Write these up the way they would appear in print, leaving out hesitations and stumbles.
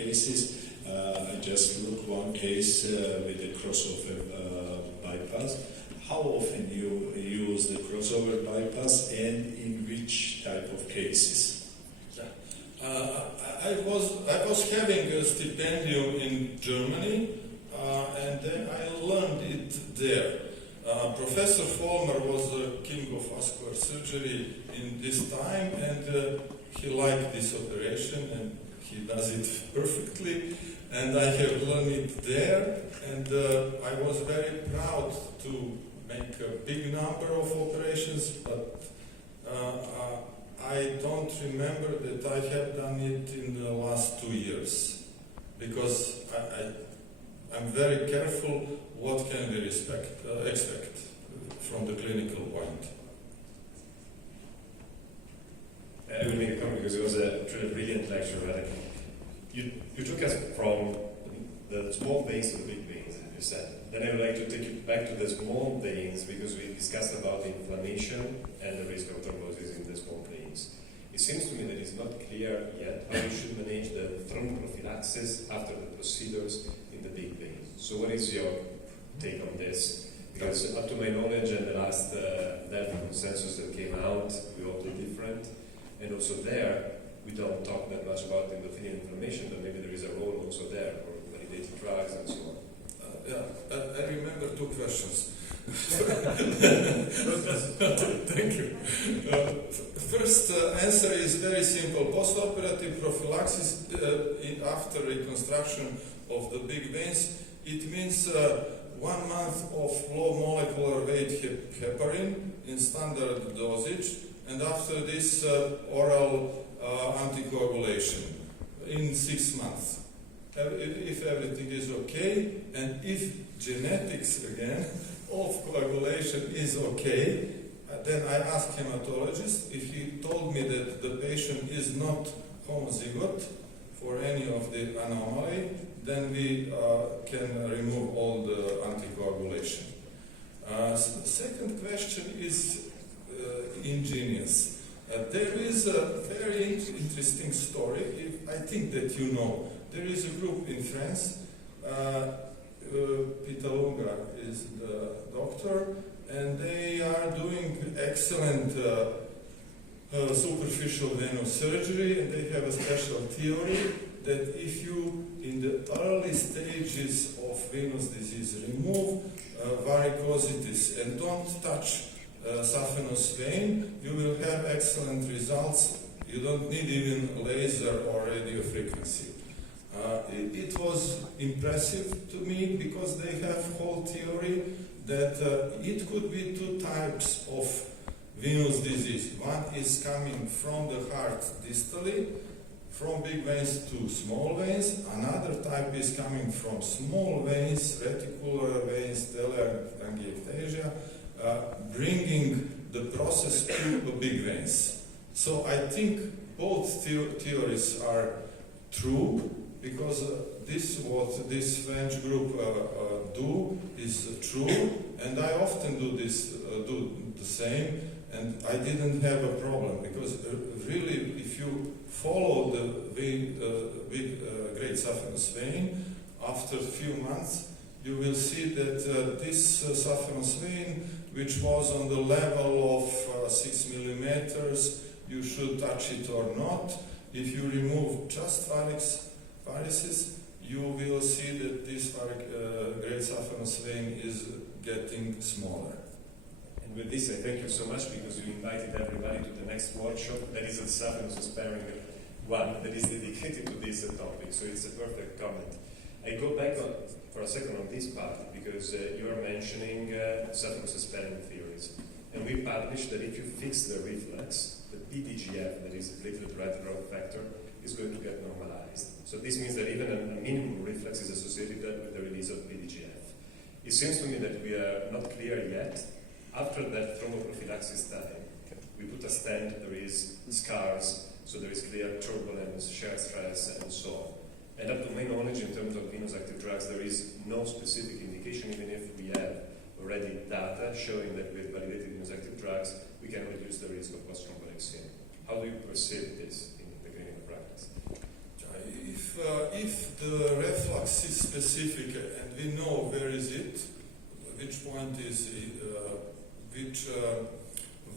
cases. I just look one case with the crossover bypass. How often you use the crossover bypass and in which type of cases? I was having a stipendium in Germany, and then I learned it there. Professor Vollmer was the king of vascular surgery in this time, and he liked this operation, and he does it perfectly. And I have learned it there, and I was very proud to make a big number of operations, but I don't remember that I have done it in the last 2 years, because I'm very careful what can we expect from the clinical point. I will make a comment because it was a truly brilliant lecture, Radak. You took us from the small veins to the big veins, as you said. Then I would like to take you back to the small veins because we discussed about inflammation and the risk of thrombosis in the small veins. It seems to me that it's not clear yet how you should manage the thromboprophylaxis after the procedures in the big veins. So what is your take on this? Because up to my knowledge and the last Delta consensus that came out, we all do different. And also there, we don't talk that much about endothelial inflammation, but maybe there is a role also there for validated drugs and so on. I remember 2 questions. Thank you. First answer is very simple. Postoperative prophylaxis after reconstruction of the big veins, it means 1 month of low molecular weight heparin in standard dosage, and after this oral anticoagulation in 6 months. If everything is okay, and if genetics again of coagulation is okay, then I asked hematologist. If he told me that the patient is not homozygote for any of the anomaly, then we can remove all the anticoagulation. Second question is ingenious. There is a very interesting story. I think that you know. There is a group in France. Pitalunga is the doctor, and they are doing excellent superficial venous surgery, and they have a special theory that if you, in the early stages of venous disease, remove varicosities and don't touch saphenous vein, you will have excellent results. You don't need even laser or radio frequency. It was impressive to me because they have whole theory that it could be 2 types of venous disease. One is coming from the heart distally, from big veins to small veins. Another type is coming from small veins, reticular veins, telangiectasia, bringing the process to the big veins. So I think both theories are true, because what this French group do is true, and I often do the same, and I didn't have a problem, because really, if you follow the great saphenous vein, after a few months, you will see that this saphenous vein, which was on the level of 6 millimeters, you should touch it or not. If you remove just varices, you will see that this great saphenous vein is getting smaller. And with this, I thank you so much because you invited everybody to the next workshop. That is a saphenous sparing one that is dedicated to this topic. So it's a perfect comment. I go back for a second on this part because you are mentioning saphenous sparing theories. And we published that if you fix the reflex, the PTGF, that is platelet derived growth factor, is going to get normalized. So this means that even a minimum reflex is associated with the release of PTGF. It seems to me that we are not clear yet. After that thromboprophylaxis time, we put a stent, there is scars, so there is clear turbulence, shear stress, and so on. And up to my knowledge, in terms of venous active drugs, there is no specific indication, even if we have already data showing that with validated venous active drugs, we can reduce the risk of post-thrombotic syndrome. How do you perceive this in the clinical practice? If if the reflux is specific and we know where is it, which point is which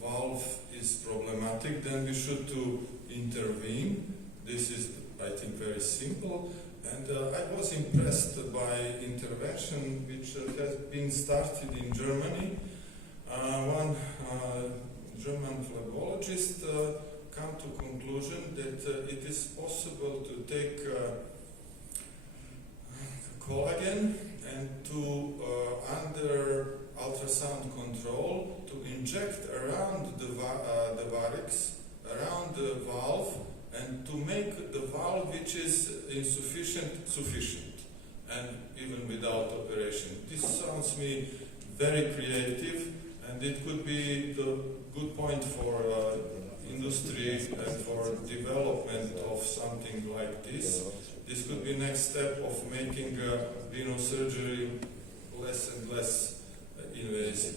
valve is problematic, then we should to intervene. This is, I think, very simple. And I was impressed by intervention which has been started in Germany. One German phlebotomist come to conclusion that it is possible to take collagen and to under ultrasound control to inject around the varix, around the valve, and to make the valve which is insufficient sufficient, and even without operation. This sounds me very creative, and it could be the good point for industry and for development of something like this. This could be next step of making venous surgery less and less invasive.